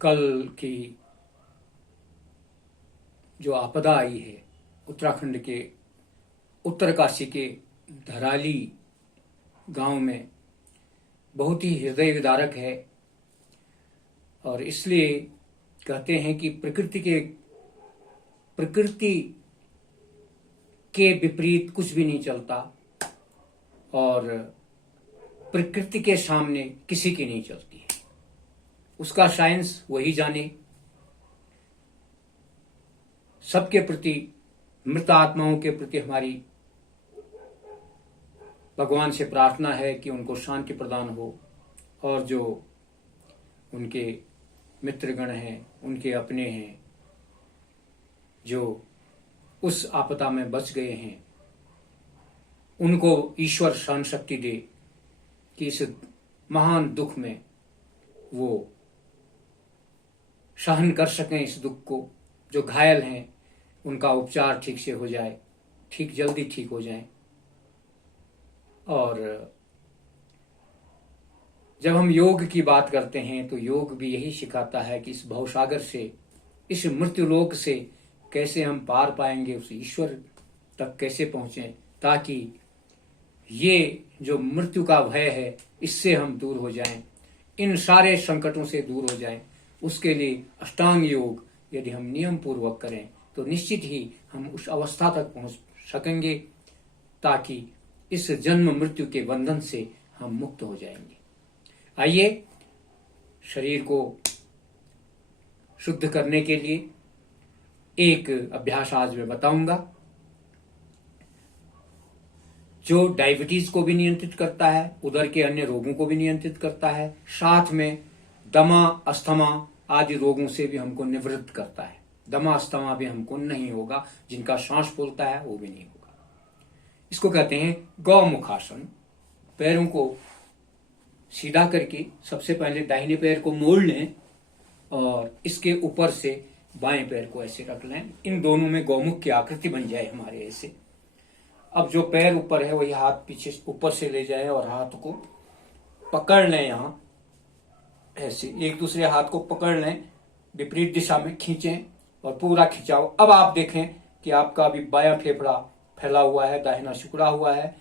कल की जो आपदा आई है उत्तराखंड के उत्तरकाशी के धराली गांव में, बहुत ही हृदय विदारक है। और इसलिए कहते हैं कि प्रकृति के विपरीत कुछ भी नहीं चलता और प्रकृति के सामने किसी की नहीं चलती है। उसका साइंस वही जाने। सबके प्रति, मृत आत्माओं के प्रति हमारी भगवान से प्रार्थना है कि उनको शांति प्रदान हो, और जो उनके मित्रगण हैं, उनके अपने हैं, जो उस आपदा में बच गए हैं, उनको ईश्वर सहन शक्ति दे कि इस महान दुख में वो सहन कर सकें इस दुख को। जो घायल हैं उनका उपचार ठीक से हो जाए, जल्दी ठीक हो जाए। और जब हम योग की बात करते हैं तो योग भी यही सिखाता है कि इस भवसागर से, इस मृत्युलोक से कैसे हम पार पाएंगे, उस ईश्वर तक कैसे पहुंचें, ताकि ये जो मृत्यु का भय है इससे हम दूर हो जाएं, इन सारे संकटों से दूर हो जाएं। उसके लिए अष्टांग योग यदि हम नियम पूर्वक करें तो निश्चित ही हम उस अवस्था तक पहुंच सकेंगे, ताकि इस जन्म मृत्यु के बंधन से हम मुक्त हो जाएंगे। आइए, शरीर को शुद्ध करने के लिए एक अभ्यास आज मैं बताऊंगा, जो डायबिटीज को भी नियंत्रित करता है, उदर के अन्य रोगों को भी नियंत्रित करता है, साथ में दमा, अस्थमा आदि रोगों से भी हमको निवृत्त करता है। दमा अस्थमा भी हमको नहीं होगा, जिनका सांस फूलता है वो भी नहीं होगा। इसको कहते हैं गौमुखासन। पैरों को सीधा करके सबसे पहले दाहिने पैर को मोड़ लें और इसके ऊपर से बाएं पैर को ऐसे रख लें। इन दोनों में गौमुख की आकृति बन जाए हमारे ऐसे। अब जो पैर ऊपर है वही हाथ पीछे ऊपर से ले जाए और हाथ को पकड़ लें, यहाँ ऐसे एक दूसरे हाथ को पकड़ लें, विपरीत दिशा में खींचें और पूरा खिंचाओ। अब आप देखें कि आपका अभी बायां फेफड़ा फैला हुआ है, दाहिना सिकुड़ा हुआ है,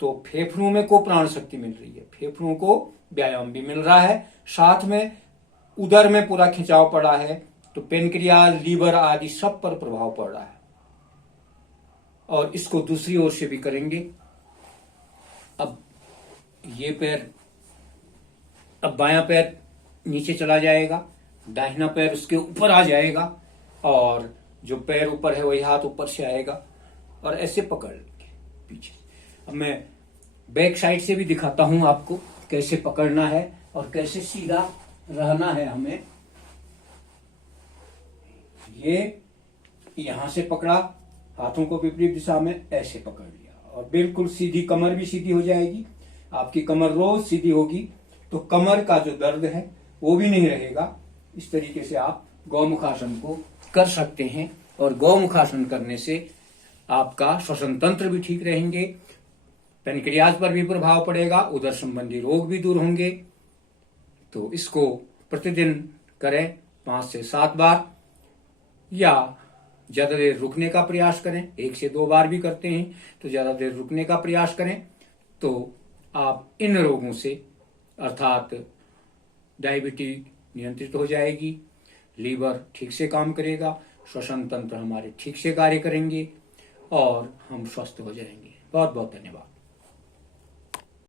तो फेफड़ों में को प्राण शक्ति मिल रही है, फेफड़ों को व्यायाम भी मिल रहा है, साथ में उदर में पूरा खिंचाव पड़ा है, तो पेनक्रियाज, लीवर आदि सब पर प्रभाव पड़ रहा है। और इसको दूसरी ओर से भी करेंगे। अब ये पैर, अब बायां पैर नीचे चला जाएगा, दाहिना पैर उसके ऊपर आ जाएगा, और जो पैर ऊपर है वही हाथ ऊपर से आएगा और ऐसे पकड़ लेंगे पीछे। अब मैं बैक साइड से भी दिखाता हूं आपको कैसे पकड़ना है और कैसे सीधा रहना है हमें। ये यहां से पकड़ा, हाथों को विपरीत दिशा में ऐसे पकड़ लिया और बिल्कुल सीधी, कमर भी सीधी हो जाएगी। आपकी कमर रोज सीधी होगी तो कमर का जो दर्द है वो भी नहीं रहेगा। इस तरीके से आप गौमुखासन को कर सकते हैं, और गौमुखासन करने से आपका श्वसन तंत्र भी ठीक रहेंगे, पेनक्रियाज पर भी प्रभाव पड़ेगा, उदर संबंधी रोग भी दूर होंगे। तो इसको प्रतिदिन करें 5 से 7 बार, या ज्यादा देर रुकने का प्रयास करें। 1 से 2 बार भी करते हैं तो ज्यादा देर रुकने का प्रयास करें, तो आप इन रोगों से, अर्थात डायबिटीज नियंत्रित हो जाएगी, लीवर ठीक से काम करेगा, श्वसन तंत्र हमारे ठीक से कार्य करेंगे और हम स्वस्थ हो जाएंगे। बहुत बहुत धन्यवाद।